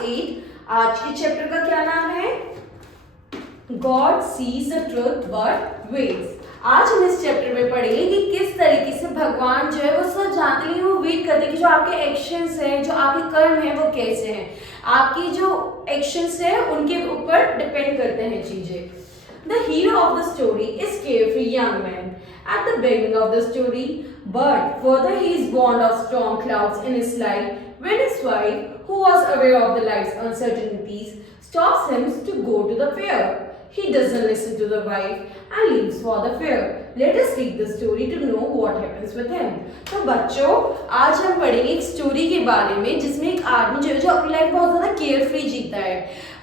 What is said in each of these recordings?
8। आज के चैप्टर का क्या नाम है? God sees the truth but weights. आज हम इस चैप्टर में पढ़ेंगे कि किस तरीके से भगवान जो है वो सब जानते हैं, वो वेट करते हैं कि जो आपके एक्शंस हैं, जो आपके कर्म हैं वो कैसे हैं। आपकी जो एक्शंस हैं उनके ऊपर डिपेंड करते हैं चीजें। The hero of the story is carefree young man at the beginning of the story, but further he is warned of storm clouds in his life when his wife, who was aware of the life's uncertainties, stops him to go to the fair. He doesn't listen to the wife and leaves for the fair. Let us read the story to know what happens with him. तो बच्चों, आज हम पढ़ेंगे एक story के बारे में जिसमें एक आदमी जो है जो अपनी लाइफ बहुत ज़्यादा केयरफ्री जीता है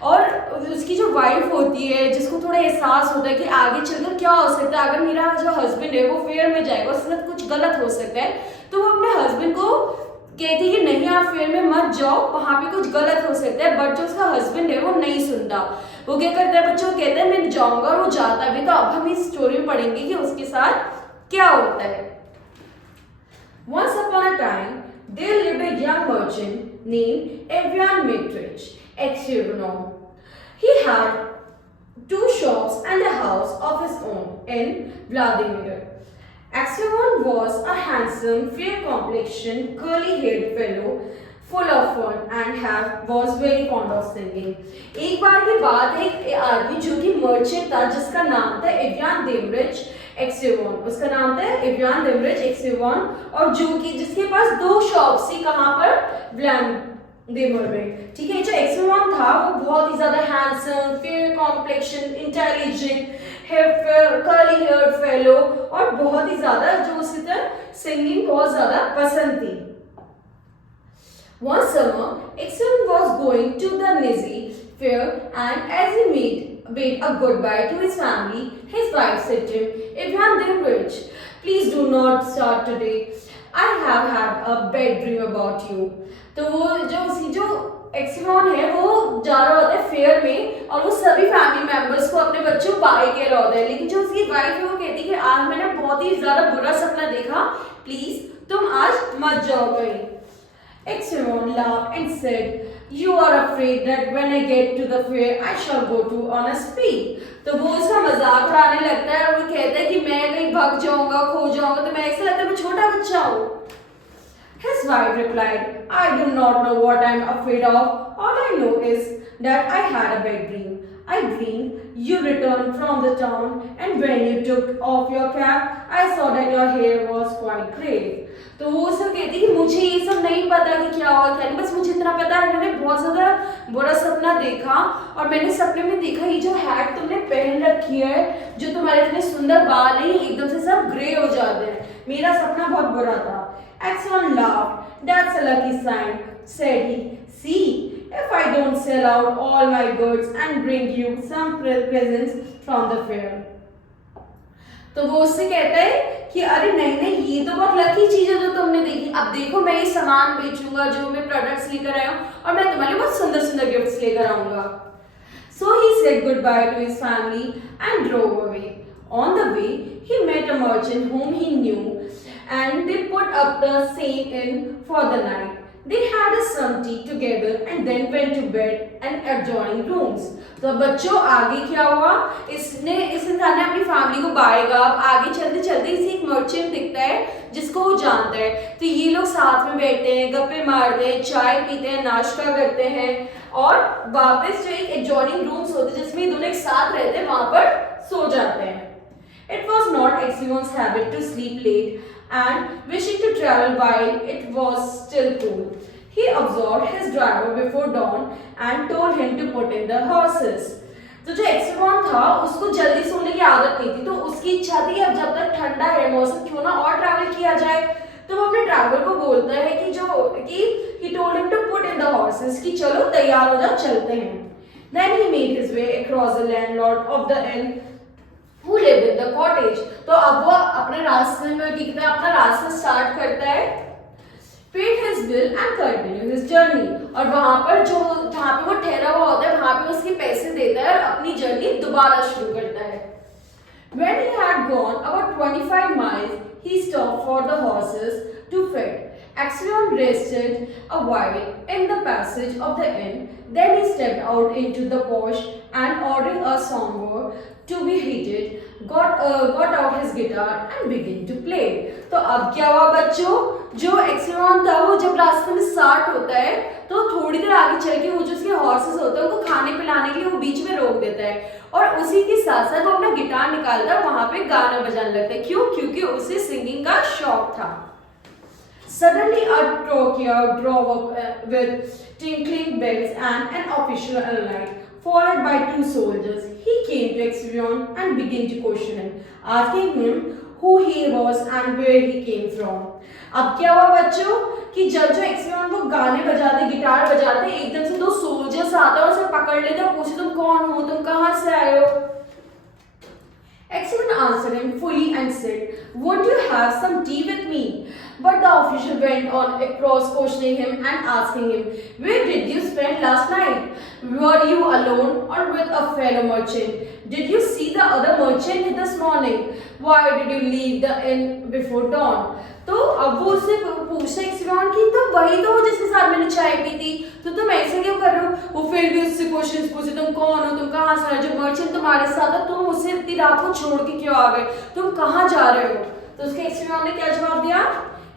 और उसकी जो वाइफ होती है जिसको थोड़ा एहसास होता है कि आगे चलकर क्या हो सकता है, अगर मेरा जो हस्बैंड है वो फेयर में जाएगा उसके साथ कुछ गलत हो सकता है, तो वो अपने हस्बैंड को कहती है कि नहीं आप फेयर में मत जाओ, वहां पे कुछ गलत हो सकता है। बट जो उसका हस्बैंड है वो नहीं सुनता, वो क्या करता है बच्चों, कहता है मैं जाऊंगा और वो जाता भी। तो अब हम इस स्टोरी में पढ़ेंगे कि उसके साथ क्या होता है। Once upon a time there lived a young merchant named Evian Mitrich Exuvinon. He had 2 shops and a house of his own in Vladimir. Axelon was a handsome, fair-complexioned, curly-haired fellow, full of fun and was very fond of singing. एक बार की बात है, एक आदमी जो कि merchant था जिसका नाम था एवियन डेमरिच एक्सेवॉन, उसका नाम था एवियन डेमरिच एक्सेवॉन, और जो कि जिसके पास 2 शॉप्स थी, कहाँ पर? व्लादिमिर में। ठीक है, जो एक्सेवॉन था वो बहुत ही ज्यादा handsome, fair complexion, intelligent, curly heard fellow और बहुत ही ज्यादा जो उसी तरह सिंगिंग बहुत ज्यादा पसंद थी। One summer, Exxon was going to the Nizi fair, and as he bade a goodbye to his family, his wife said to him, "Evian Dimrich, please do not start today. I have had a bad dream about you." तो वो जो एक्सिमोन है वो जा रहा होता है fair में और वो सभी फैमिली मेंबर्स को अपने बच्चों को बाय कह रहा होता है, लेकिन जो उसकी वाइफ है वो कहती है कि आज मैंने बहुत ही ज्यादा बुरा सपना देखा, प्लीज तुम आज मत जाओ कहीं। Eximon laughed and said, "You are afraid that when I get to the fair, I shall go to on a spree." तो वो उसका मजाक उड़ाने लगता है और वो कहता है कि मैं कहीं भाग जाऊंगा, खो जाऊंगा, तो मैं ऐसा लगता है मैं छोटा बच्चा हूँ। His wife replied, "I do not know what I am afraid of. All I know is that I had a bad dream. I dreamed you returned from the town, and when you took off your cap, I saw that your hair was quite grey." तो वो सब कहती है कि मुझे ये सब नहीं पता कि क्या हुआ क्या नहीं, बस मुझे इतना पता है मैंने बहुत ज्यादा बुरा सपना देखा और मैंने सपने में देखा ये जो हैट तुमने पहन रखी है, जो तुम्हारे इतने सुंदर बाल हैं, एकदम से सब ग्रे हो जाते हैं। मेरा सपना बहुत बुरा था। Axon laughed. "That's a lucky sign," said he. "See, if I don't sell out all my goods and bring you some presents from the fair." तो वो उससे कहता है कि अरे नहीं ये तो बहुत लकी चीज है जो तुमने देखी, अब देखो मैं ये सामान बेचूंगा जो मैं प्रोडक्ट्स लेकर आया हूँ और मैं तुम्हारे लिए बहुत सुंदर सुंदर गिफ्ट्स लेकर आऊंगा। So he said goodbye to his family and drove away. On the way, he met a merchant whom he knew, and they put up the same inn for the night. They had a some tea together and then went to bed and adjoining rooms. तो बच्चों आगे क्या हुआ, इस इंसान ने अपनी family को बाएगा। अब आगे चलते चलते इसे एक मर्चेंट दिखता है जिसको वो जानता है, तो ये लोग साथ में बैठते हैं, गप्पे मारते हैं, चाय पीते हैं, नाश्ता करते हैं और वापस जो एक एडजॉइनिंग रूम्स होते हैं जिसमें दोनों एक साथ रहते हैं वहां पर सो जाते हैं। It was not Exion's habit to sleep late and wishing to travel while it was still cool. He observed his driver before dawn and told him to put in the horses. तो जो एक्सिमोन था उसको जल्दी सोने की आदत नहीं थी, तो उसकी इच्छा थी अब जब तक ठंडा है मौसम क्यों ना और ट्रैवल किया जाए। तो वो अपने ड्राइवर को बोलता है कि he told him to put in the horses, कि चलो तैयार हो जाओ चलते हैं। Then he made his way across the landlord of the inn who lived in the cottage. तो अब वो अपने रास्ते में अपना रास्ता स्टार्ट करता है, paid his bill and continued his journey. और वहां पर जहाँ पे वो ठहरा हुआ होता है वहां पे उसके पैसे देता है और अपनी जर्नी दोबारा शुरू करता है। When he had gone about 25 miles, he stopped for the horses to feed Axion rested a while in the passage of the inn. Then he stepped out into the porch and, ordering a somewhere to be heated, got out his guitar and began to play. तो अब क्या हुआ बच्चों, जो एक्सिलॉन था वो जब रास्ते में स्टार्ट होता है तो थोड़ी देर आगे चल के वो जो उसके हॉर्सेस होते हैं उनको खाने पिलाने के लिए वो बीच में रोक देता है और उसी के साथ साथ वो अपना गिटार निकालता है, वहां पे गाना बजाने लगता है। क्यों? क्योंकि उसे सिंगिंग का शौक था। Suddenly a courtyard drove up with tinkling bells and an official alight, followed by two soldiers. He came to Axion and began to question him, asking him who he was and where he came from. अब क्या हुआ बच्चों कि जब जो एक्सियन वो गाने बजाते, गिटार बजाते, एकदम से दो सोल्जर्स आते और उसे पकड़ लेते और पूछते तुम कौन हो, तुम कहाँ से आए हो। Axion answered him fully and said, "Won't you have some tea with me?" But the official went on across, questioning him and asking him, "Where did you spend last night? Were you alone or with a fellow merchant? Did you see the other merchant this morning? Why did you leave the inn before dawn?" तो अब वो उससे पूछते एक्सियन की तो वही तो जिसके साथ मैंने चाय पी थी, तो तुम ऐसे क्यों कर रहे हो? वो फिर भी उससे क्वेश्चंस पूछे, तुम कौन हो, तुम कहाँ से आए, जो मर्चेंट तुम्हारे साथ है तुम उसे इतनी रात को छोड़ के क्यों आ गए, तुम कहाँ जा रहे हो? तो उसके एक्सियन ने क्या जवाब दिया?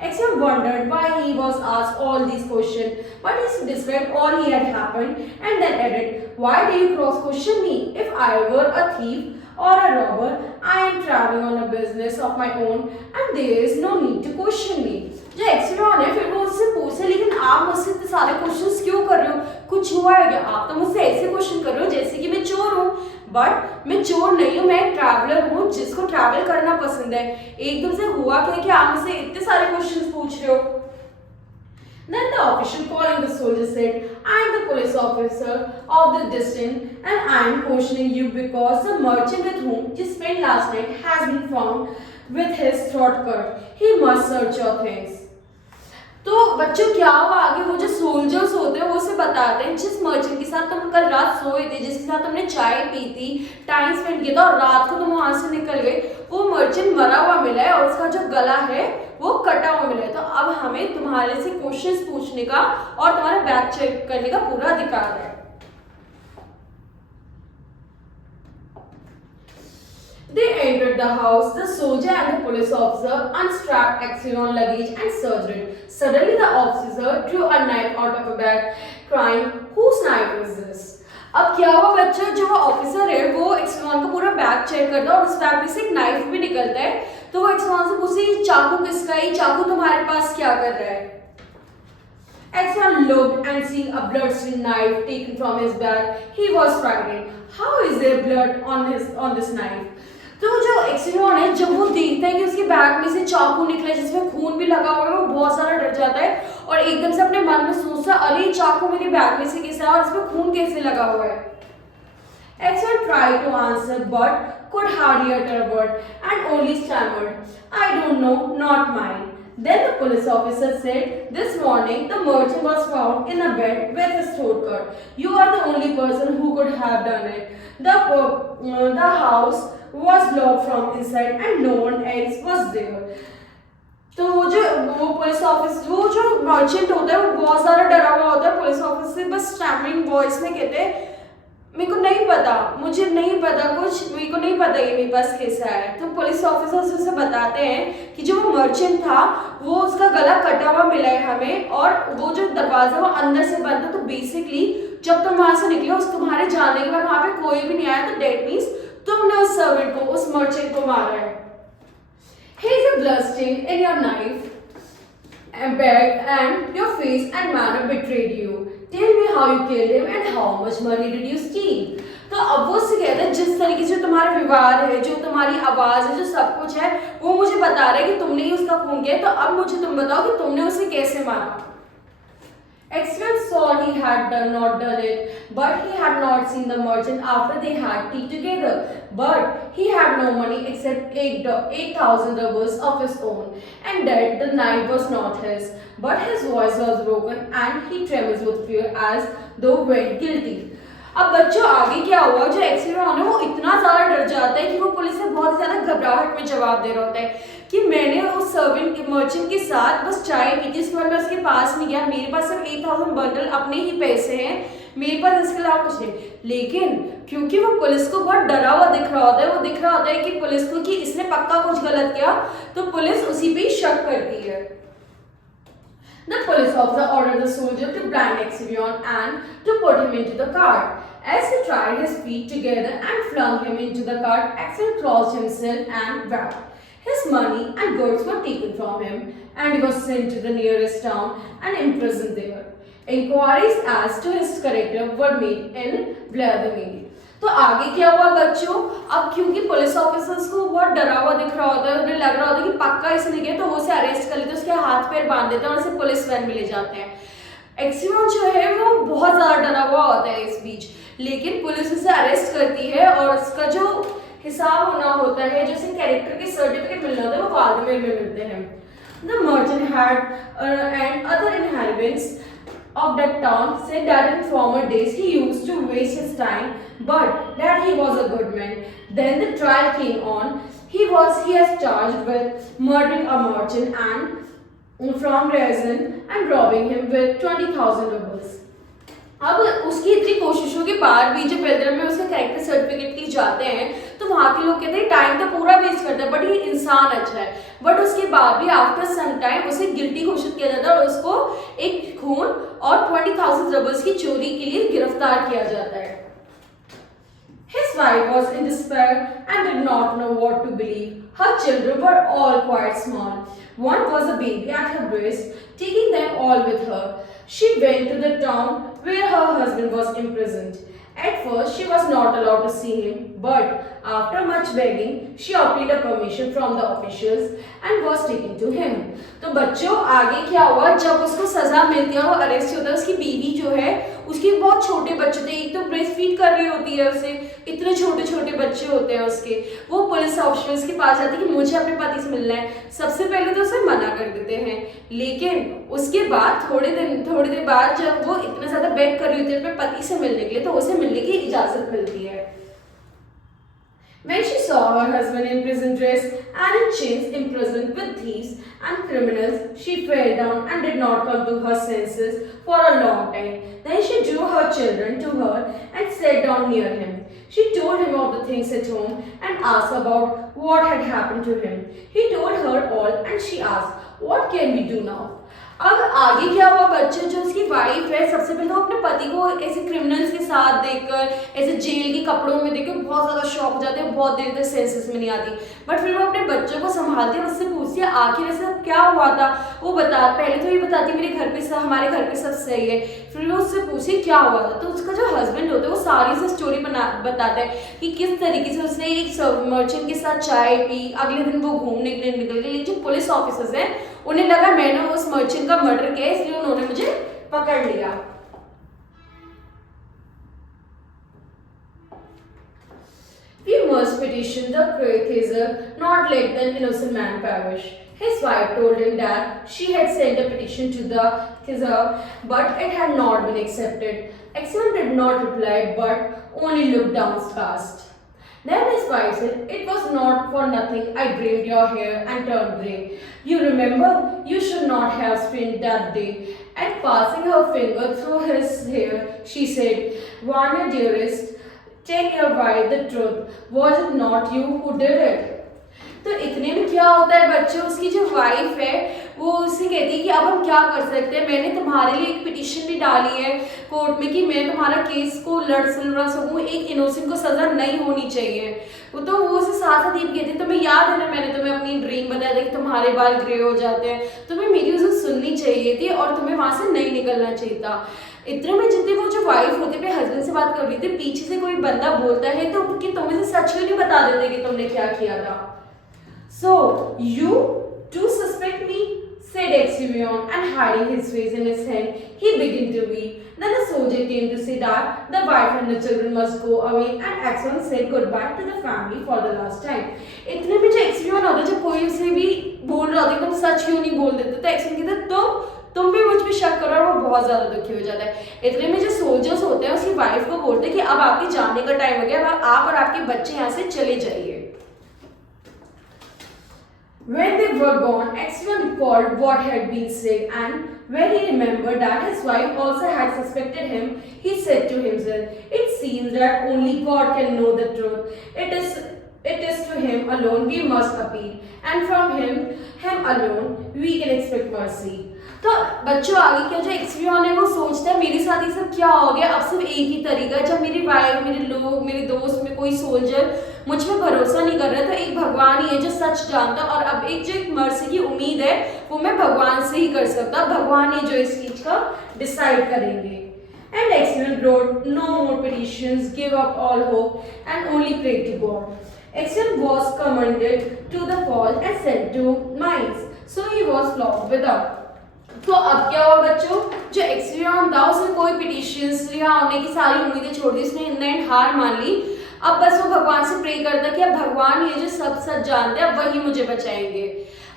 Axion wondered why he was asked all these questions, but he described all he had happened and then added, "Why do you cross-question me? If I were a thief or a robber, I am traveling on a business of my own and there is no need to question me." जो एक्सियन है फिर वो उससे पूछे, लेकिन आप मुझसे इतने सारे क्वेश्चंस क्यों कर रहे हो? कुछ हुआ है क्या? आप तो मुझसे ऐसे क्वेश्चन कर रहे हो जैसे कि मैं चोर हूँ, बट मैं चोर नहीं हूँ, मैं ट्रैवलर हूँ जिसको ट्रैवल करना पसंद है। एकदम से हुआ क्या कि आप मुझसे इतने सारे क्वेश्चंस पूछ रहे हो? Then the official calling the soldier said, "I am the police officer of the district and I am questioning you because the merchant with whom you spent last night has been found with his throat cut. He must search your things." तो बच्चों क्या हुआ आगे? वो जो soldiers होते हैं वो उसे बताते हैं जिस मर्चेंट के साथ तुम कल रात सोए थे, जिसके साथ तुमने चाय पी थी, टाइम स्पेंड किया था और रात को तुम वहां से निकल गए, वो मर्चेंट मरा हुआ मिला है और उसका जो गला है वो कटा हुआ मिला है। तो अब हमें तुम्हारे से क्वेश्चंस पूछने का और तुम्हारा बैग चेक करने का पूरा अधिकार है। They entered the house. The soldier and the police officer unstrapped Axion's luggage and searched it. Suddenly, the officer drew a knife out of a bag, crying, "Whose knife is this?" अब क्या हुआ बच्चों, जो officer है वो एक्सियन का पूरा bag check करता है और उस बैग में से एक नाइफ भी निकलता है। तो वो एक्सियन से पूछे, ये चाकू किसका है? ये चाकू तुम्हारे पास क्या कर रहा है? Axion looked and seeing a blood-stained knife taken from his bag, he was frightened. How is there blood on this knife? तो जो एक्सियन है जब वो देखता है कि उसके बैग में से चाकू निकला जिसमें खून भी लगा हुआ है, वो बहुत सारा डर जाता है और एकदम से अपने मन में सोचता है, अरे चाकू मेरे बैग में से कैसे आया और इसमें खून कैसे लगा हुआ है? Axion tried to answer but could hardly utter a word and only stammered, "I don't know, not mine." Then the police officer said, "This morning the merchant was found in a bed with his throat cut. You are the only person who could have done it. The house was locked from inside and no one else was there." तो वो police office वो जो merchant होता है वो बहुत सारा डरा हुआ होता है। पुलिस ऑफिसर बस स्टैमरिंग वॉइस में कहते हैं, मेरे को नहीं पता, मुझे नहीं पता कुछ, मेरे को नहीं पता ये मेरे पास कैसे आया है। तो पुलिस ऑफिसर उसे बताते हैं कि जो वो मर्चेंट था वो उसका गला कटा हुआ मिला है हमें और वो जो दरवाजा वो अंदर से बंद है। तो बेसिकली जब तुम वहां से निकले उस तुम्हारे जाने के बाद वहां पे कोई भी नहीं आया, तो डेट मीन्स तुमने उस सर्वेंट को, उस मर्चेंट को मारा है। Here is a blood stain in your knife and bag and your face and manner betrayed you. Tell me how you killed him and how much money did you steal? तो अब वो उससे कहता है जिस तरीके से तुम्हारा व्यवहार है, जो तुम्हारी आवाज है, जो सब कुछ है, वो मुझे बता रहा है कि तुमने ही उसका खून किया। तो अब मुझे तुम बताओ कि तुमने उसे कैसे मारा? Axion saw he had not done it, but he had not seen the merchant after they had tea together. But he had no money except 8,000 rubles of his own, and that the knife was not his. But his voice was broken, and he trembled with fear as though very guilty. अब बच्चों आगे क्या हुआ, जो एक्सिमियन है वो इतना ज्यादा डर जाता है कि वो पुलिस से बहुत ज्यादा घबराहट में जवाब दे रहा होता है कि मैंने उस सर्वेंट मर्चेंट के साथ बस चाय पी थी, उसके बाद मैं उसके पास नहीं गया, मेरे पास सिर्फ 8,000 बंडल अपने ही पैसे हैं, मेरे पास इसके अलावा कुछ नहीं। लेकिन क्योंकि वो पुलिस को बहुत डरा हुआ दिख रहा होता है, वो दिख रहा होता है कि पुलिस को कि इसने पक्का कुछ गलत किया, तो पुलिस उसी पे शक करती है। The police officer ordered the soldier to blind Exhibion and to put him into the cart. As he tried his feet together and flung him into the cart, Axel crossed himself and wept. His money and goods were taken from him, and he was sent to the nearest town and imprisoned there. Inquiries as to his character were made in Vladimir. तो आगे क्या हुआ बच्चों, अब क्योंकि police officers को बहुत डरा हुआ दिख रहा होता है, उन्हें लग रहा होता है कि पक्का इसने किया, तो वो उसे अरेस्ट कर लेते हैं, उसके हाथ पैर बांध देते हैं और उसे पुलिस वैन में ले जाते हैं। एक्सिमोन जो है वो बहुत ज्यादा डरा हुआ होता है इस बीच, लेकिन पुलिस उसे अरेस्ट करती है और उसका जो हिसाब होना होता है, जैसे कैरेक्टर के सर्टिफिकेट मिलना होता है, वो वाल्डमेर में मिलते हैं। The merchant had and other inhabitants of that town said that in former days he used to waste his time, but that he was a good man. Then the trial came on. He has charged with murdering a merchant and from Ryazan and robbing him with 20,000 rubles. अब उसकी इतनी कोशिशों के बाद भी जब बेलग्राम में उसका कैरेक्टर सर्टिफिकेट लिए जाते हैं तो वहाँ के लोग कहते हैं टाइम तो पूरा वेस्ट करता है, बट ये इंसान अच्छा है, बट उसके बाद भी आफ्टर सम टाइम उसे गिल्टी घोषित किया जाता है और उसको एक खून और 20,000 रुपीस की चोरी के लिए गिरफ्तार किया जाता है। His wife was in despair and did not know what to believe. Her children were all quite small. One was a baby at her breast, taking them all with her. She went to the town where her husband was imprisoned. At first, she was not allowed to see him, but after much begging, she obtained a permission from the officials and was taken to him. तो बच्चों आगे क्या हुआ, जब उसको सजा मिलती है और वो अरेस्ट होता है, उसकी बीवी जो है उसके बहुत छोटे बच्चे थे, एक तो ब्रेस्ट फीड कर रही होती है उसे, इतने छोटे छोटे बच्चे होते हैं उसके, वो पुलिस ऑफिसर्स के पास जाती है कि मुझे अपने पति से मिलना है। सबसे पहले तो उसे मना कर देते हैं, लेकिन उसके बाद थोड़ी देर बाद जब वो इतना ज्यादा बेग कर रही होती है अपने पति से मिलने के लिए, तो उसे मिलने की इजाजत मिलती है। When she saw her husband in prison dress and in chains imprisoned with thieves and criminals, she fell down and did not come to her senses for a long time. Then she drew her children to her and sat down near him. She told him of the things at home and asked about what had happened to him. He told her all and she asked, "What can we do now?" अब आगे क्या हुआ बच्चे, जो उसकी wife है सबसे पहले तो अपने पति को ऐसे क्रिमिनल्स के साथ देखकर, ऐसे जेल के कपड़ों में देखकर बहुत ज़्यादा शॉक हो जाते हैं, बहुत देर तक सेंसेस में नहीं आती, बट फिर वो अपने बच्चों को संभालती है, उससे पूछती है आखिर ऐसा क्या हुआ था। वो पहले तो ये बताती मेरे घर पे सब, हमारे घर पे सब सही है, फिर वो उससे पूछे क्या हुआ था, तो उसका जो हस्बैंड होता है वो सारी से स्टोरी बताता है कि किस तरीके से उसने एक मर्चेंट के साथ चाय पी, अगले दिन वो घूमने के लिए निकल गए, लेकिन जो पुलिस ऑफिसर्स हैं उन्हें लगा मैंने उस मर्चेंट का मर्डर किया, इसलिए उन्होंने मुझे पकड़ लिया। We must petition the Caesar, not let the innocent man perish. His wife told him that she had sent a petition to the Caesar, but it had not been accepted. Exxon did not reply, but only looked downcast. Then his wife said, "It was not for nothing I braided your hair and turned grey. You remember, you should not have spent that day." And passing her finger through his hair, she said, "Vanya dearest, tell your wife the truth. Was it not you who did it?" तो इतने में क्या होता है बच्चों, उसकी जो wife है वो उससे कहती है कि अब हम क्या कर सकते हैं, मैंने तुम्हारे लिए एक पिटीशन भी डाली है कोर्ट में कि मैं तुम्हारा केस को लड़ सकूं, एक इनोसेंट को सजा नहीं होनी चाहिए। वो तो वो उसे साथ साथ ये भी कहती है, तुम्हें याद है ना मैंने तुम्हें अपनी ड्रीम बताया था कि तुम्हारे बाल ग्रे हो जाते हैं, तुम्हें मेरी उसे सुननी चाहिए थी और तुम्हें वहां से नहीं निकलना चाहिए था। इतने में जितने वो जो वाइफ होती है अपने हस्बैंड से बात कर रही थी, पीछे से कोई बंदा बोलता है तो कि तुम इसे सच क्यों नहीं बता देते कि तुमने क्या किया था। So you do suspect me? Said Eximion, and hiding his face in his hand, he began to weep. Then the soldier came to say that the wife and the children must go away, and Eximion said goodbye to the family for the last time. इतने में जो Eximion होता है, जब कोई उसे भी बोल रहा होता है तुम सच क्यों नहीं बोल देते, तो Eximion कहता है तुम भी मुझ पे शक करो, और वो बहुत ज्यादा दुखी हो जाता है। इतने में जो सोल्जर्स होते हैं उसकी वाइफ को बोलते कि अब आपके जाने का टाइम हो गया, अब आप और आपके बच्चे यहाँ से चले जाइए। When they were gone, X1 recalled what had been said, and when he remembered that his wife also had suspected him, he said to himself, "It seems that only God can know the truth. It is to Him alone we must appeal, and from Him alone we can expect mercy." तो बच्चों आगे क्या जो एक्सवियन है वो सोचता है मेरे साथ ये सब क्या हो गया, अब सिर्फ एक ही तरीका है, जब मेरी वाइफ, मेरे लोग, मेरे दोस्त में कोई सोल्जर मुझ पर भरोसा नहीं कर रहा, तो एक भगवान ही है जो सच जानता, और अब एक जो एक मर्सी की उम्मीद है वो मैं भगवान से ही कर सकता, भगवान ही जो इस चीज का डिसाइड करेंगे। And X1 wrote no more petitions, give up all hope, and only pray to God. X1 was commended to the falls and sent to mines, so he was flogged without. तो अब क्या हुआ बच्चों, जो एक्सवियन था उसने कोई पिटिशंस रिहा होने की सारी उम्मीदें छोड़ दी, उसने इन एंड हार मान ली। अब बस वो भगवान से प्रे करता कि अब भगवान ये जो सब सच जानते हैं, अब वही मुझे बचाएंगे।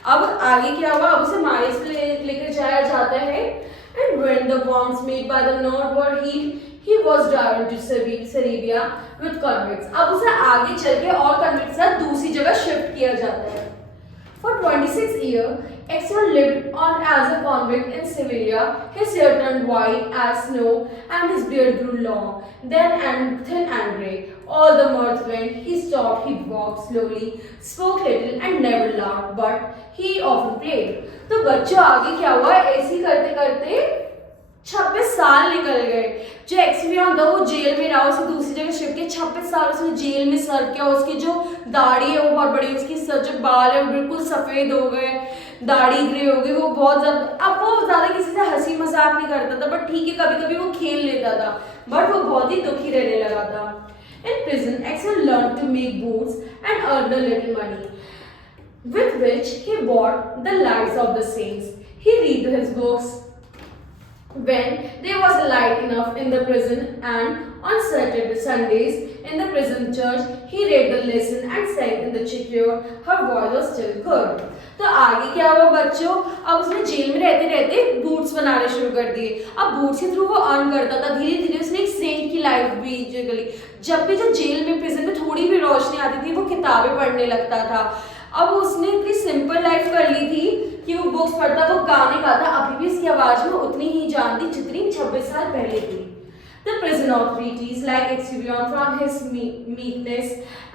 अब आगे क्या हुआ, अब उसे माइस पे लेकर जाया जाता है। And when the wounds made by the knot were healed, he was driven to Serbia with convicts. अब उसे आगे चल के और convicts से दूसरी जगह शिफ्ट किया जाता है। For 26 years, X1 lived on as a convict in Sevilla. His hair turned white as snow and his beard grew long, then and thin and grey. All the mirth went. He stopped, he walked slowly, spoke little and never laughed, but he often played. तो बच्चों आगे क्या हुआ, ऐसे करते करते 26 साल निकल गए। जो एक्सवियन था वो जेल में रहा, उसे दूसरी जगह शिफ्ट किया, 26 साल उसने जेल में सर्व किया। उसकी जो दाढ़ी है वो बहुत बड़ी, उसकी सर जो बाल है वो बिल्कुल सफ़ेद हो गए, दाढ़ी ग्रे हो गई, वो बहुत ज़्यादा, अब वो ज़्यादा किसी से हंसी मजाक नहीं करता था, बट ठीक है कभी कभी वो खेल लेता था, बट वो बहुत ही दुखी रहने लगा था। In prison, X1 learned to make boots and earned a little money, with which he bought the lives of the saints. He read his books when there was light enough in the prison, and on Saturday Sundays in the prison church he read the lesson and sang in the chapel. Her voice was still good. तो आगे क्या हुआ बच्चों, अब उसने jail में रहते रहते बूट्स बनाने शुरू कर दिए। अब बूट्स के थ्रू वो अर्न करता था, धीरे धीरे उसने एक सेंट की लाइफ भी जी। जब भी जो जेल में प्रिजन में थोड़ी भी रोशनी आती थी वो किताबें पढ़ने लगता था। अब उसने इतनी सिंपल लाइफ कर ली थी कि वो बुक्स पढ़ता, वो गाने गाता, अभी भी इसकी आवाज में उतनी ही जान थी जितनी 26 साल पहले थी। The prison authorities liked Exvion from his meekness,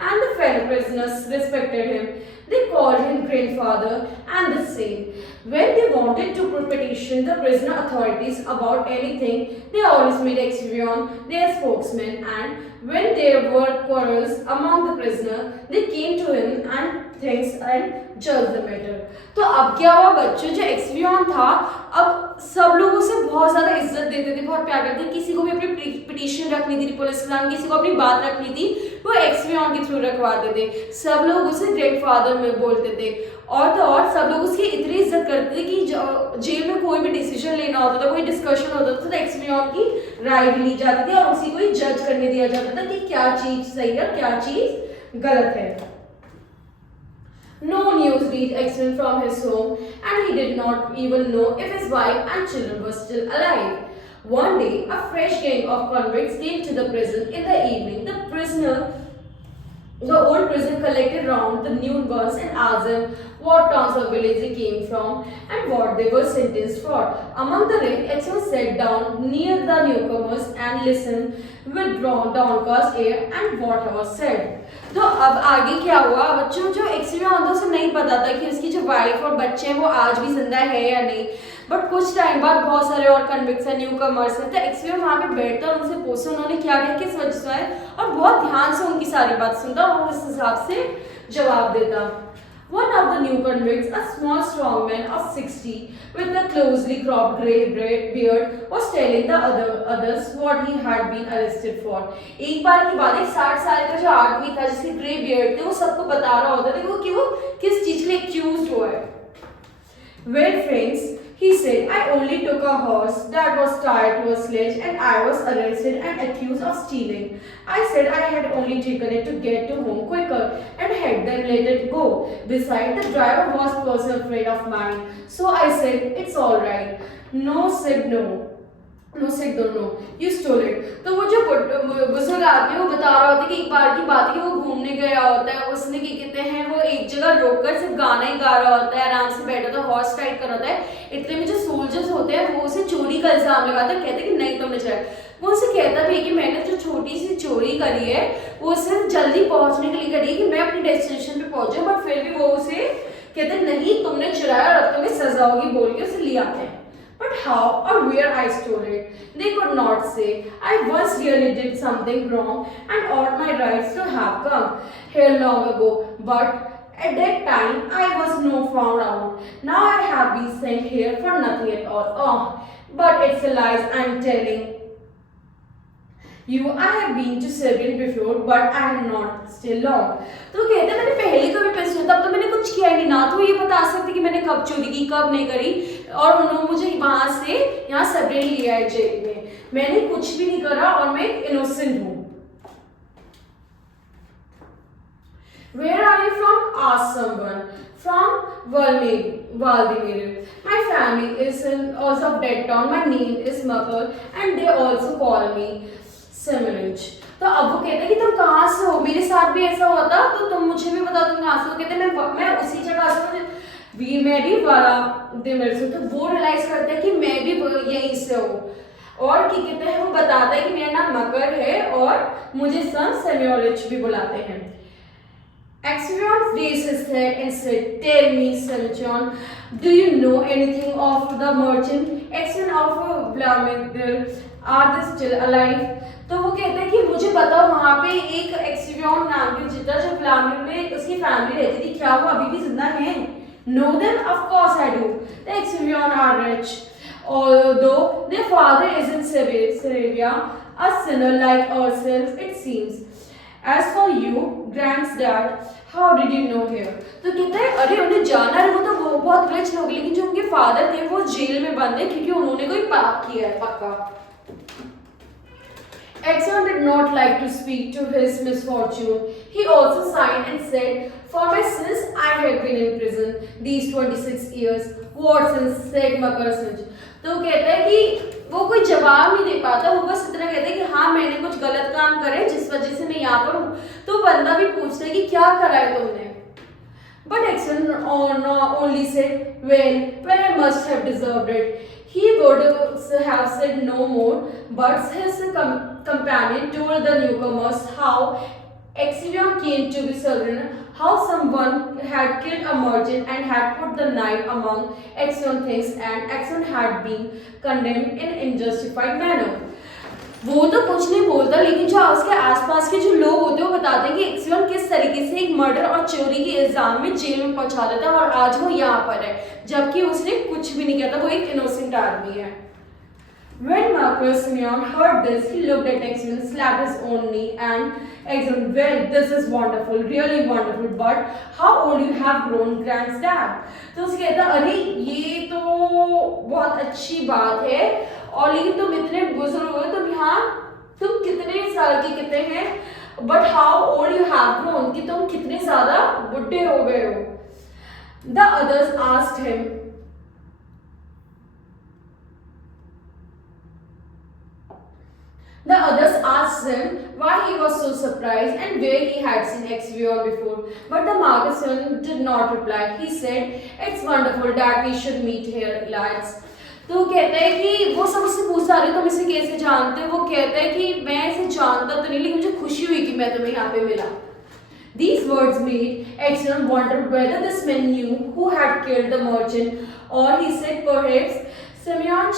and the fellow prisoners respected him. They called him grandfather and the saint. When they wanted to petition the prison authorities about anything, they always made Exvion their spokesman, and when there were quarrels among the prisoners, they came to him and things and judged the matter. तो अब क्या हुआ बच्चों, जो एक्सवियन था अब सब लोग उसे बहुत ज़्यादा इज्जत देते थे, बहुत प्यार करते थे। किसी को भी अपनी पिटीशन रखनी थी पुलिस के सामने, किसी को अपनी बात रखनी थी, वो एक्सवियन के थ्रू रखवाते थे। सब लोग उसे ग्रेट फादर में बोलते थे, और तो और सब लोग उसकी इतनी इज्जत करते थे कि जेल में कोई भी डिसीजन लेना होता था, कोई डिस्कशन होता था, तो एक्सवियन की राय ली जाती थी और उसी को ही जज करने दिया जाता था कि क्या चीज़ सही है क्या चीज़ गलत है। No news reached X1 from his home, and he did not even know if his wife and children were still alive. One day, a fresh gang of convicts came to the prison in the evening. The old prisoner collected round the new ones and asked them what towns or villages they came from and what they were sentenced for. Among the rest, X1 sat down near the newcomers and listened with downcast air and what was said. तो अब आगे क्या हुआ बच्चों, जो एक्सवियन था उसे नहीं पता था कि उसकी जो वाइफ और बच्चे हैं वो आज भी जिंदा है या नहीं, बट कुछ टाइम बाद बहुत सारे और कन्विक्ट्स हैं, न्यू कमर्स हैं, तो एक्सवियन वहाँ पे बैठता और उनसे पूछता उन्होंने क्या क्या किस वजह से है, और बहुत ध्यान से उनकी सारी बात सुनता और उस हिसाब से जवाब देता। One of the new convicts, a small strong man of 60 with a closely cropped grey beard, was telling the others what he had been arrested for. एक बार की बात है, 60 साल का जो आदमी था जिसके ग्रे बियर्ड थे, वो सबको बता रहा होता था कि वो किस चीज के लिए एक्यूज्ड हुआ है। Well, friends, he said, I only took a horse that was tied to a sledge and I was arrested and accused of stealing. I said I had only taken it to get to home quicker and had them let it go. Besides, the driver was a personal friend of mine. So I said, it's all right. No said no. No, you stole it. तो वो जो आदमी वो बता रहा होता है कि एक बार की बात है कि वो घूमने गया होता है, उसने क्या कहते हैं वो एक जगह रोककर सिर्फ गाना ही गा रहा होता है, आराम से बैठा था, हॉर्स राइड कर रहा होता है। इतने में जो सोल्जर्स होते हैं वो उसे चोरी का इल्जाम लगाते हैं, कहते हैं कि नहीं तुमने चोरी। वो उसे कहता भी है कि मैंने जो छोटी सी चोरी करी है वो सिर्फ जल्दी पहुंचने के लिए करी है कि मैं अपनी डेस्टिनेशन पे पहुंचूं, बट फिर भी वो उसे कहते हैं नहीं तुमने चुराया और अब तुम्हें सजा होगी बोल के उसे ले आते हैं। But how or where I stole it, they could not say. I once really did something wrong and ought my rights to have come here long ago. But at that time I was no found out. Now I have been sent here for nothing at all. Oh, but it's a lie I'm telling you. I have been to Serbian before, but I am not still long. तो कहते हैं मैंने पहले कभी पैसे तब तो मैंने कुछ किया ही नहीं, ना तो ये बता सकते कि मैंने कब चोरी की कब नहीं करी, और उन्होंने मुझे वहां से यहाँ सर्बियन लिया है जेल में, मैंने कुछ भी नहीं करा और मैं इनोसेंट हूँ। Where are you from? Asked someone. From Vladimir. My family is also of that town. My name is Makar and they also call me Semirich. तो अब वो कहते हैं कि तुम कहाँ से हो, मेरे साथ भी ऐसा होता तो तुम मुझे भी बता, तुम कहाँ से हो। कहते हैं मैं उसी जगह से हूँ, मैं भी व्लादिमीर से। तो वो रियलाइज करते हैं कि मैं भी यहीं से हूँ, और क्या कहते हैं वो बताता है कि मेरा नाम मकर है और मुझे सब सेमियोलिच भी बुलाते हैं। Axion raised his head and said, "Tell me, Semyon, do you know anything of the merchant Axion of Vladimir? Are they still alive?" तो वो कहते हैं कि मुझे पता वहाँ पे एक एक्सिवियन नाम की जिद्दा जो व्लादिमीर में उसकी फैमिली रहती थी, क्या वो अभी भी जिंदा है? Know them? Of course I do. The Axivion are rich, although their father is in Serbia, a sinner like ourselves, it seems. As for you, granddad, how did you know here? तो कहते हैं अरे उन्हें जाना है, वो तो बहुत रिच लोग, लेकिन जो उनके फादर थे वो जेल में बंद है क्योंकि उन्होंने कोई पाप किया है पक्का। Axion did not like to speak to his misfortune. He also sighed and said, "For my sins I have been in prison these 26 years. What sins?" said Makar Singh. तो कहता है कि वो कोई जवाब नहीं दे पाता, वो बस इतना कहता है कि हाँ मैंने कुछ गलत काम करे जिस वजह से मैं यहाँ पर हूँ। तो बंदा भी पूछता है कि क्या करा है तुमने। But Axion only said, well, I must have deserved it. He would have said no more, but his companion told the newcomers how Axion came to be certain, how someone had killed a merchant and had put the knife among Axion's things, and Axion had been condemned in unjustified manner. वो तो कुछ नहीं बोलता, लेकिन जो उसके आसपास के जो लोग होते हैं वो बताते हैं कि एक्सियन किस तरीके से एक मर्डर और चोरी के इल्जाम में जेल में पहुंचा देता है और आज वो यहाँ पर है जबकि उसने कुछ भी नहीं किया था, वो एक इनोसेंट आदमी है। When Marcus Simeon heard this, he looked at Axion, slapped his own knee, and Axion, well, this is wonderful, really wonderful, but how old you have grown, granddad? तो उसने कहता, अरे ये तो बहुत अच्छी बात है, और लेकिन तुम इतने बुजुर्ग हो, तुम कितने साल के कितने हैं, but how old you have grown, कि तुम कितने ज़्यादा बुढ़े हो गए हो। The others asked him, The others asked him why he was so surprised and where he had seen Axion before. But the Marcus did not reply. He said, "It's wonderful that we should meet here, lads." तो कहता है कि वो सब उससे पूछता रहे तुम इसे कैसे जानते हो। वो कहता है कि मैं इसे जानता तो नहीं, लेकिन मुझे खुशी हुई कि मैं तुम्हें यहाँ पे मिला। These words made Axion wonder whether this man knew who had killed the merchant, or he said, "Perhaps Simeon,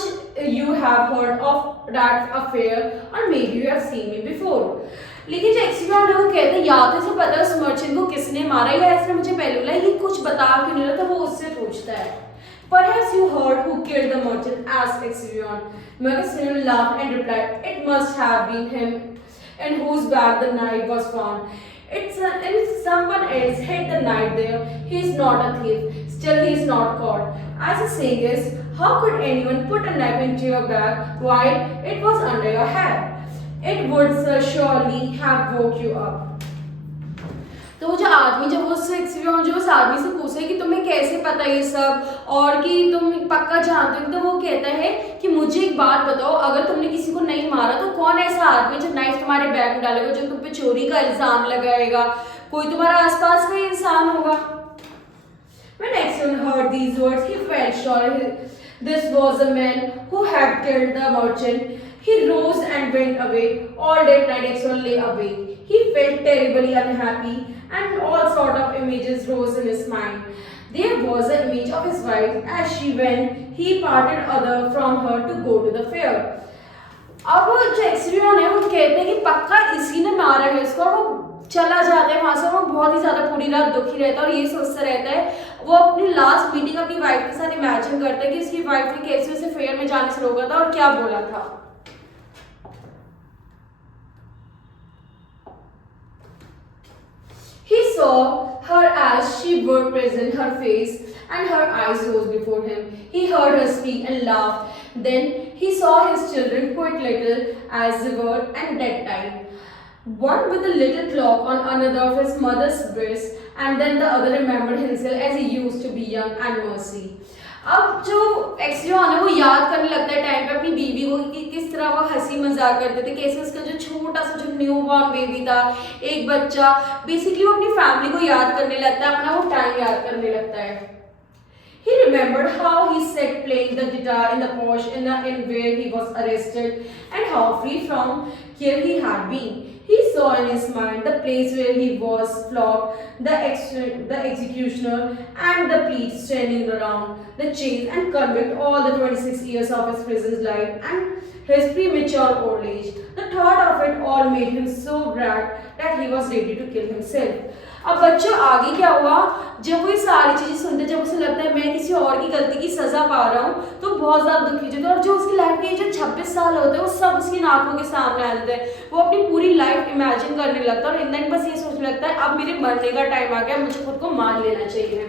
you have heard of that affair, or maybe you have seen me before." लेकिन जो एक्सियन लोग कहते हैं या तो इसे पता है उस मर्चेंट को किसने मारा या इसने मुझे पहले बोला, ये कुछ बता क्यों नहीं रहा, तो वो उससे पूछता है। Perhaps you heard who killed the merchant, asked Axion. Marcus laughed and replied, "It must have been him in whose bag the knife was found. If someone else hid the knife there, he is not a thief. Still, he is not caught. As the saying is, how could anyone put a knife into your bag while it was under your hat? It would surely have woke you up." तो वो जो आदमी, जब वो एक्सवियन जो उस आदमी से पूछे कि तुम्हें कैसे पता ये सब और कि तुम पक्का जानते हो, तो वो कहता है कि मुझे एक बात बताओ, अगर तुमने किसी को नहीं मारा तो कौन ऐसा आदमी जो नाइफ तुम्हारे बैग में डालेगा, जो तुम पे चोरी का इल्जाम लगाएगा? कोई तुम्हारा आसपास का इंसान होगा। When Axon heard these words, he felt sure this was the man who had killed the merchant. He rose and went away. All that night, Axon lay awake. He felt terribly unhappy, and all sort of images rose in his mind. There was an image of his wife as she went. He parted other from her to go to the fair. अब जो एक्सरियन है वो कहते हैं कि पक्का इसी ने मारा है इसको, और वो चला जाता है वहां से। वो बहुत ही ज्यादा पूरी रात दुखी रहता है और ये सोचता रहता है, वो अपनी लास्ट मीटिंग अपनी वाइफ के साथ इमेजिन करता है कि उसकी वाइफ ने कैसे उसे फेयर में जाने से रोका था और क्या बोला था। He saw her as she were present, her face and her eyes rose before him. He heard her speak and laugh. Then he saw his children quite little as they were and that time. One with a little clock on another of his mother's breast, and then the other remembered himself as he used to be young and mercy. अब जो एक्सरियन है वो याद करने लगता है time पे अपनी बीवी को कि किस तरह वो हंसी मजाक करते थे, कैसे उसका जो छोटा सा जो न्यू बॉर्न बेबी था, एक बच्चा, बेसिकली वो अपनी फैमिली को याद करने लगता है, अपना वो टाइम याद करने लगता है। He remembered how he sat playing the guitar in the porch in where he was arrested, and how free from care he had been. He saw in his mind the place where he was flogged, the executioner, and the police standing around, the chains and convict, all the 26 years of his prison life, and his premature old age. The thought of it all made him so glad that he was ready to kill himself. अब बच्चों आगे क्या हुआ, जब वो ये सारी चीजें सुनते, जब उसे लगता है मैं किसी और की गलती की सजा पा रहा हूँ, तो बहुत ज्यादा दुखी हो जाता है। और जो उसकी लाइफ के जो 26 साल होते हैं वो सब उसकी आंखों के सामने आ जाते हैं। वो अपनी पूरी लाइफ इमेजिन करने लगता है और इन दिन बस ये सोचने लगता है अब मेरे मरने का टाइम आ गया, मुझे खुद को मार लेना चाहिए।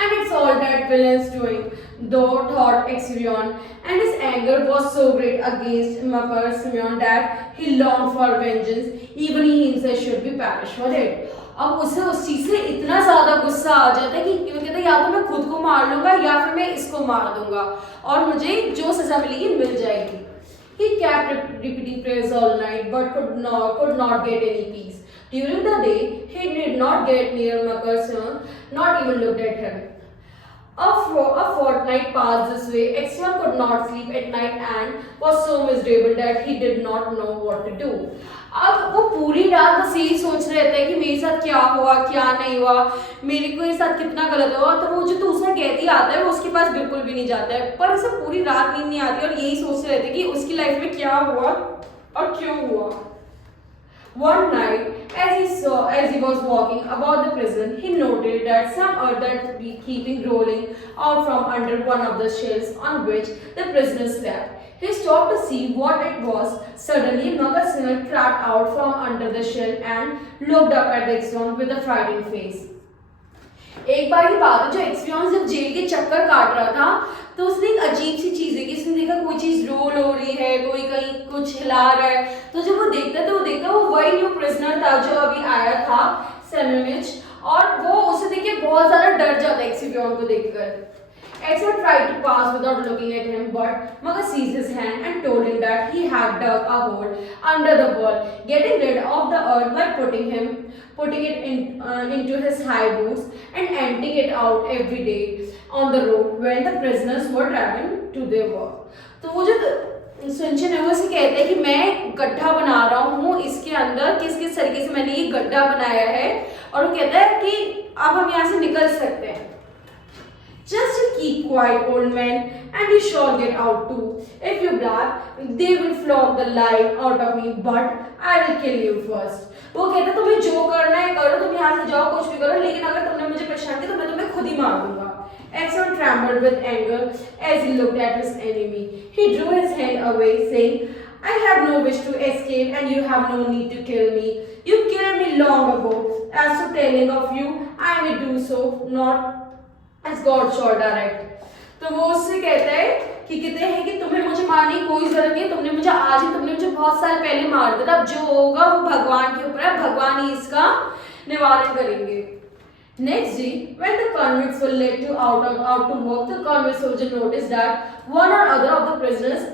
And it's all that villain's doing, though thought Exvion, and his anger was so great against Makar Simeon that he longed for vengeance, even he himself should be punished for it. अब उसे उस चीज से इतना ज्यादा गुस्सा आ जाता है कि वो कहता है या तो मैं खुद को मार लूंगा या फिर मैं इसको मार दूंगा और मुझे जो सजा मिलेगी मिल जाएगी। He kept repeating prayers all night, but could not get any peace. During the day, he did not get near Makarsan, not even looked at him. A fortnight passed this way. Exvion could not sleep at night and was so miserable that he did not know what to do. अब वो पूरी रात बस यही सोच रहे थे कि मेरे साथ क्या हुआ क्या नहीं हुआ, मेरे को ये साथ कितना गलत हुआ। तो वो जो दूसरा कैदी आता है वो उसके पास बिल्कुल भी नहीं जाता है, पर उसे पूरी रात नींद नहीं आती और यही सोच रहे थे कि उसकी लाइफ में क्या हुआ और क्यों हुआ। One night, as he was walking about the prison, he noted that some earth had been keeping rolling out from under one of the shelves on which the prisoners slept. He stopped to see what it was. Suddenly, Makasina crept out from under the shelf and looked up at Exvion with a frightened face. एक बार की बात है, जो एक्सवियन जब jail के चक्कर काट रहा था तो उसने एक अजीब सी चीज देखी। उसने देखा कोई चीज रोल हो रही है, कोई कहीं कुछ हिला रहा है। तो जब वो देखता है तो वो देखता वो वही न्यू प्रिजनर था जो अभी आया था, सेमेमिच, और वो उसे देख के बहुत ज्यादा डर जाता है एक्सवियन को देखकर। Exvion tried to pass without looking at him, but Maga seized his hand and told him that he had dug a hole under the wall, getting rid of the earth by putting it into his high boots and emptying it out every day on the road when the prisoners were driving to their work. तो वो जो सुनचन है वो उसे कहते हैं कि मैं गड्ढा बना रहा हूँ इसके अंदर, किस किस तरीके से मैंने ये गड्ढा बनाया है, और वो कहता है कि अब हम यहाँ से निकल सकते हैं। Just keep quiet, old man, and you shall get out too. If you blab, they will flog the life out of me, but I will kill you first. वो कहता तुम्हें जो करना है करो, तुम यहाँ से जाओ, कुछ भी करो, लेकिन अगर तुमने मुझे परेशान किया तो मैं तुम्हें खुद ही मार दूंगा। Exvion trembled with anger as he looked at his enemy. He drew his hand away, saying, I have no wish to escape, and you have no need to kill me. You killed me long ago. As to telling of you, I may do so, not as God shall direct. तो वो उससे कहता है कि कहते हैं कि तुम्हें मुझे मारने की कोई जरूरत नहीं है, तुमने मुझे आज ही, तुमने मुझे बहुत साल पहले मार दिया, अब जो होगा वो भगवान के ऊपर है, भगवान ही इसका निवारण करेंगे। Next day, when the convicts were led out to work, the convict soldier noticed that one or other of the prisoners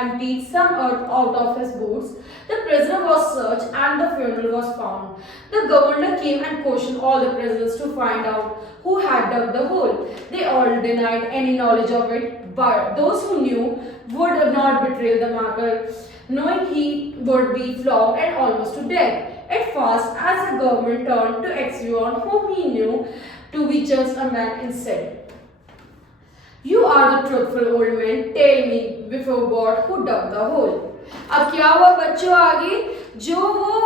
emptied some earth out of his boots. The prisoner was searched and the funeral was found. The governor came and questioned all the prisoners to find out who had dug the hole. They all denied any knowledge of it, but those who knew would not betray the martyr, knowing he would be flogged and almost to death. At first, as the government turned to Exeon, whom he knew to be just a man, and said, "You are the truthful old man. Tell me before God who dug the hole." अब क्या हुआ बच्चों आगे, जो वो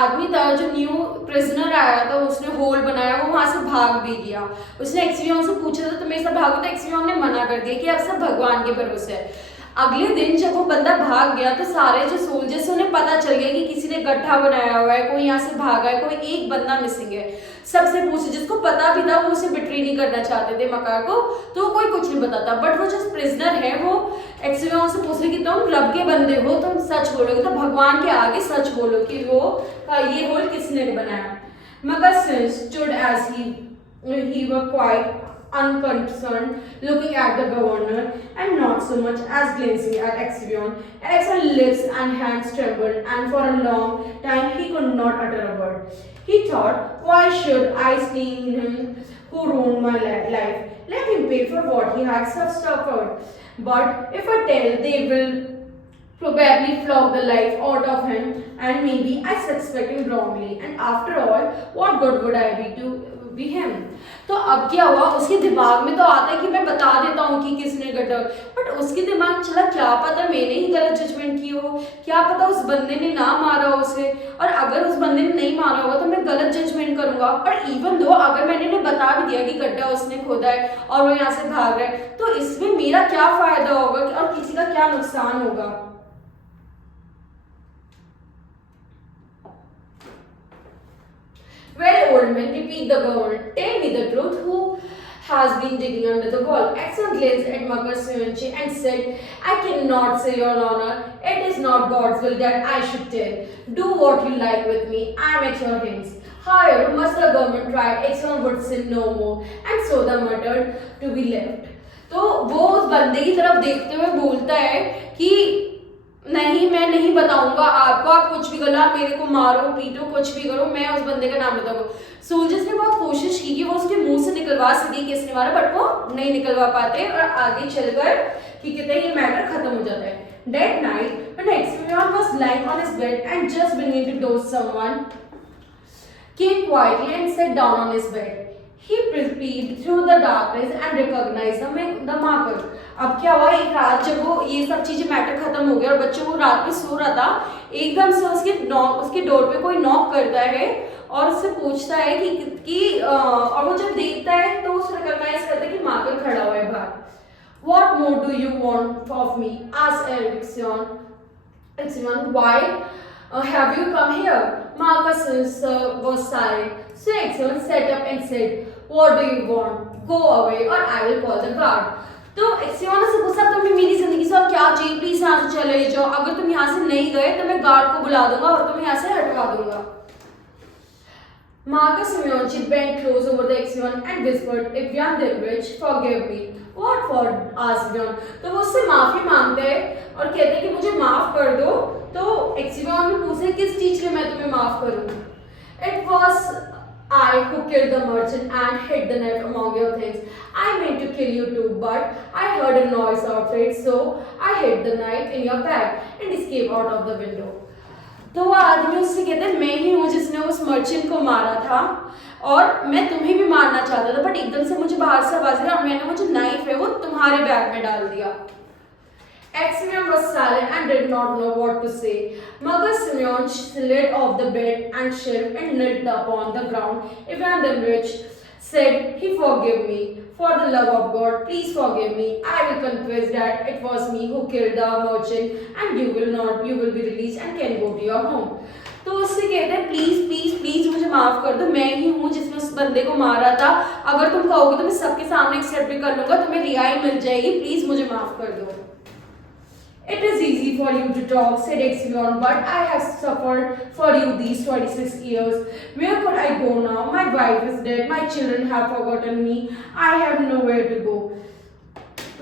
आदमी था जो न्यू प्रिजनर आया था उसने होल बनाया, वो वहां से भाग भी गया। उसने एक्सवियन से पूछा था तुम्हें सब भागो, तो एक्सवियन ने मना कर दिया कि अब सब भगवान के भरोसे है। अगले दिन जब वो बंदा भाग गया तो सारे जो सोल्जर्स उन्हें पता चल गया कि किसी ने गड्ढा बनाया हुआ है, कोई यहाँ से भागा है, कोई एक बंदा मिसिंग है। सबसे पूछे, जिसको पता भी था वो उसे बिट्री नहीं करना चाहते थे मकार को, तो कोई कुछ नहीं बताता। बट वो जो प्रिजनर है वो एक्सवियन से पूछ रहे कि तुम रब के बंदे हो, तुम सच बोलोगे तो भगवान के आगे सच बोलो कि वो ये होल किसने बनाया। मकर stood as he were quite unconcerned, looking at the governor and not so much as glancing at Exeon. Exeon's lips and hands trembled, and for a long time he could not utter a word. He thought, why should I sting him who ruined my life? Let him pay for what he had suffered. But if I tell, they will probably flog the life out of him, and maybe I suspect him wrongly. And after all, what good would I be to be him? तो अब क्या हुआ, उसके दिमाग में तो आता है कि मैं बता देता हूँ कि किसने गड्ढा, बट उसके दिमाग चला क्या पता मैंने ही गलत जजमेंट की हो, क्या पता उस बंदे ने ना मारा हो उसे, और अगर उस बंदे ने नहीं मारा होगा तो मैं गलत जजमेंट करूंगा। और इवन दो अगर मैंने इन्हें बता भी दिया कि गड्ढा उसने खोदा है और वो यहाँ से भाग रहा है, तो इसमें मेरा क्या फायदा होगा और किसी का क्या नुकसान होगा। Well, old man, repeat the governor. Tell me the truth. Who has been digging under the wall? Exxon glanced at Makar Sivanchi and said, I cannot say, Your Honor. It is not God's will that I should tell. Do what you like with me. I am at your hands. However, must the government try, Exxon would say no more, and so the matter to be left. तो वो उस बंदे की तरफ देखते हुए बोलता है कि नहीं, मैं नहीं बताऊंगा आपको, आप कुछ भी करो, आप मेरे को मारो पीटो कुछ भी करो, मैं उस बंदे का नाम बताऊंगा। सोल्जर्स ने बहुत कोशिश की कि वो उसके मुंह से निकलवा सके किसने मारा, बट वो नहीं निकलवा पाते और आगे चलकर कि कहते हैं ये मैटर खत्म हो जाता है। That night, when Exeon was lying on his bed and just beginning to doze, someone came quietly and sat down on his bed. He peeped through the darkness and recognized the marker. अब क्या हुआ, एक रात जब वो ये सब चीजें मैटर खत्म हो गया और बच्चों को रात में सो रहा था, एकदम से उसके डोर पे कोई नॉक करता है और उससे पूछता है कि और वो जब देखता है तो उसे रिकॉग्नाइज करता है कि मार्कर खड़ा हुआ है बाहर। What more do you want of me? asked Exeon. Why have you come here? Marcus was silent. So Exeon sat up and said, What do you want? Go away or I will call the guard. तो एक्सियन से पूछा तुम्हें मेरी जिंदगी से और क्या चाहिए, प्लीज यहाँ से चले जाओ, अगर तुम यहाँ से नहीं गए तो मैं गार्ड को बुला दूंगा और तुम्हें यहाँ से हटवा दूंगा। Marcus Simeonchi bent close over the Exeon and whispered, Evyan Devich, forgive me. What for? asked Evyan. तो वो उससे माफी मांगते हैं और कहते हैं कि मुझे माफ कर दो। तो एक्सियन ने पूछे किस चीज के मैं तुम्हें माफ करूँ? It was I who killed the merchant and hid the knife among your things. I meant to kill you too, but I heard a noise outside, so I hid the knife in your bag and escaped out of the window. तो वो आदमी उससे कहते हैं मैं ही हूँ जिसने उस मर्चेंट को मारा था और मैं तुम्हें भी मारना चाहता था, बट एकदम से मुझे बाहर से आवाज आई और मैंने वो जो नाइफ है वो तुम्हारे बैग में डाल दिया। Exeon was silent and did not know what to say. Mother Simeon slid off the bed and shelf and knelt upon the ground. Ivan the Rich said, He forgive me. For the love of God, please forgive me. I will confess that it was me who killed the merchant, and you will be released and can go to your home. तो उससे कहते हैं please please please मुझे माफ कर दो, मैं ही हूँ जिसने उस बंदे को मारा था, अगर तुम कहोगे तो मैं सबके सामने एक्सेप्ट भी कर लूंगा, तुम्हें रिहाई मिल जाएगी, प्लीज मुझे माफ कर दो। It is easy for you to talk, said Exeon, but I have suffered suffered for you these 26 years. Where could I go now? My wife is dead. My children have forgotten me. I have nowhere to go.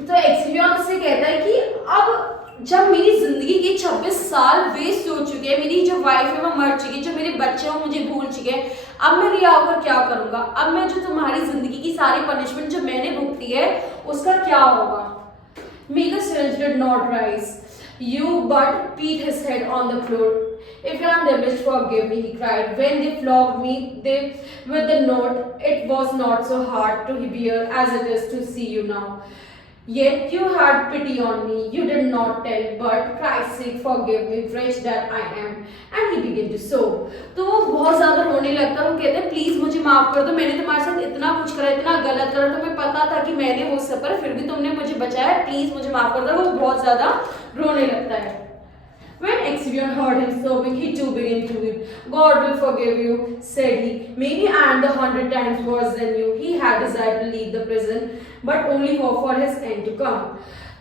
तो एक्सिवियन उससे कहता है कि अब जब मेरी जिंदगी के 26 साल वेस्ट हो चुके हैं, मेरी जो वाइफ है वो मर चुकी है, जो मेरे बच्चे हैं वो मुझे भूल चुके हैं, अब मैं यहाँ होकर क्या करूंगा? अब मैं जो तुम्हारी जिंदगी की सारी पनिशमेंट जो मैंने भुगती है उसका क्या होगा? Mika's courage did not rise. You but beat his head on the floor. If I am damaged, forgive me, he cried. When they flogged me, with the note, it was not so hard to bear as it is to see you now. Yet you had pity on me. You did not tell, but Christ's sake, forgive me, wretch that I am. And he began to sob. तो वो बहुत ज़्यादा रोने लगता है। वो कहते हैं प्लीज़ मुझे माफ़ कर दो, मैंने तुम्हारे साथ इतना कुछ करा, इतना गलत करा, तुम्हें पता था कि मैंने वो सब करा, फिर भी तुमने मुझे बचाया, प्लीज़ मुझे माफ़ कर दो। वो बहुत ज़्यादा रोने लगता है। When Exvion heard him sobbing, he too began to weep. God will forgive you, said he. Maybe I am 100 times worse than you. He had desired to leave the prison, but only hope for his end to come.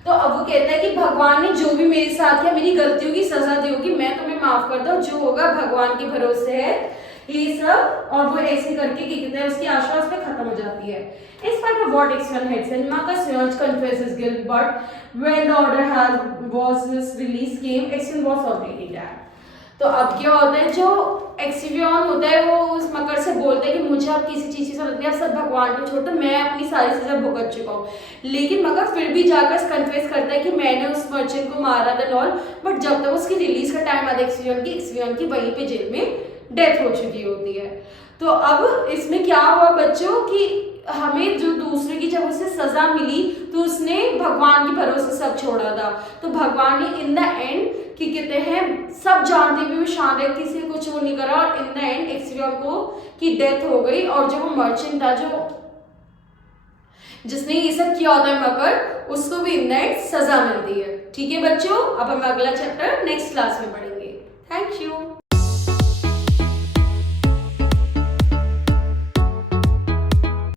तो अब वो कहता है कि भगवान ने जो भी मेरे साथ किया, मेरी गलतियों की सजा दी होगी, मैं तुम्हें माफ करता हूँ, जो होगा भगवान के भरोसे है ये सब। और वो ऐसे करके कि कितने उसकी आशा उस पर खत्म हो जाती है। In spite of what Exvion had said, Marcus Fench confessed his guilt, but when the order was his release came, Exvion was already dead. तो अब क्या होता है, जो एक्सिवियन होता है वो उस मकर से बोलता है कि मुझे अब किसी चीज़ की जरूरत नहीं, अब सब भगवान को छोड़ दो, मैं अपनी सारी सजा भुगत चुका हूँ। लेकिन मकर फिर भी जाकर कन्फेस करता है कि मैंने उस मर्चेंट को मारा था ऑल, बट जब तक उसकी रिलीज का टाइम आता है एक्सिवियन की वहीं पे जेल में डेथ हो चुकी होती है। तो अब इसमें क्या हुआ बच्चों कि हमें जो दूसरे की जब उसे सजा मिली तो उसने भगवान के भरोसे सब छोड़ा था। तो भगवान ने इन द एंड कि कहते हैं सब जानते हुए शांत है, किसी कुछ वो नहीं करा, और इन द एंड एक्सिवियन को की डेथ हो गई। और जो वो मर्चेंट था जो जिसने ये सब किया होता है मकर, उसको भी इन द एंड सजा मिलती है। ठीक है बच्चों, अब हम अगला चैप्टर नेक्स्ट क्लास में पढ़ेंगे। Thank you.